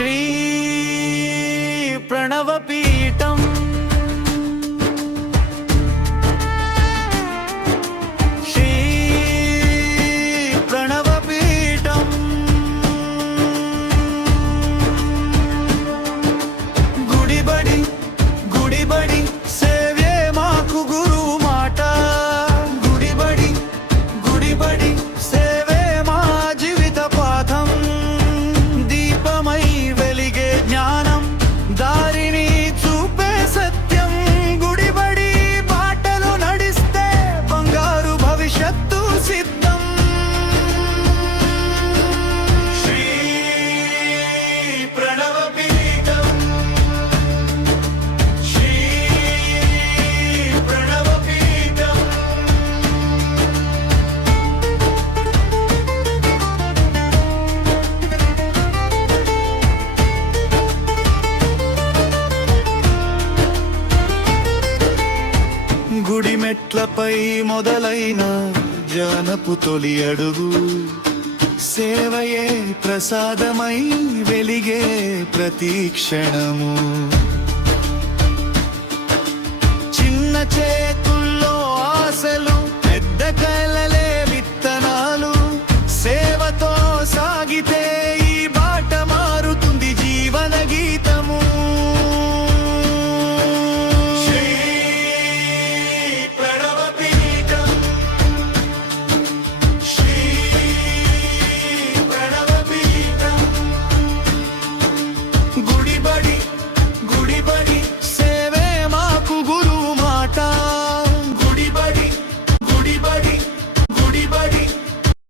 శ్రీ ప్రణవపీఠం శ్రీ ప్రణవపీఠం గుడిబడి గుడిబడి సేవే మాకు గురువు మాట గుడిబడి గుడిబడి సేవే మా జీవిత పాఠం దీపమై వెలిగే జ్ఞానం దారిని చూపే సత్యం గుడిబడి బాటలు నడిస్తే బంగారు భవిష్యత్తు సిద్ధం శ్రీ ప్రణవపీఠం శ్రీ ప్రణవపీఠం గుడి మెట్లపై మొదలైన జానపు తొలి అడుగు సేవయే ప్రసాదమై వెలిగే ప్రతి క్షణము చిన్న చేతుల్లో ఆశలు పెద్ద కలలు